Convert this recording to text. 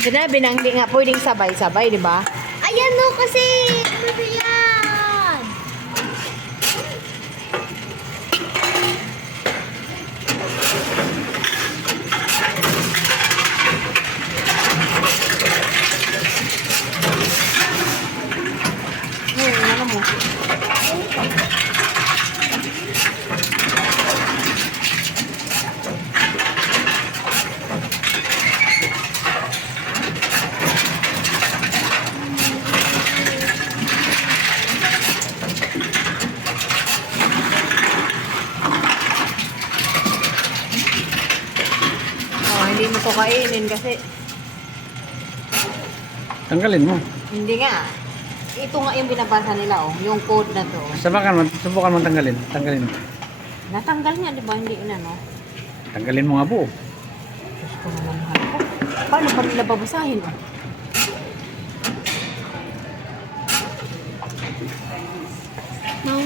Sinabi na hindi nga pwedeng sabay-sabay, di ba? Ayan no, kasi ano ba yan? Ano mo? Oh, hindi mo to kainin kasi Tanggalin mo. hindi nga. Ito nga yung binabasa nila, oh. Yung code na to. Subukan mo tanggalin. Tanggalin. Natanggal niya, di ba? Hindi na, no? Tanggalin mo nga buo. Diyos ko naman, mahal ko. Paano ba nila babasahin, oh? Mau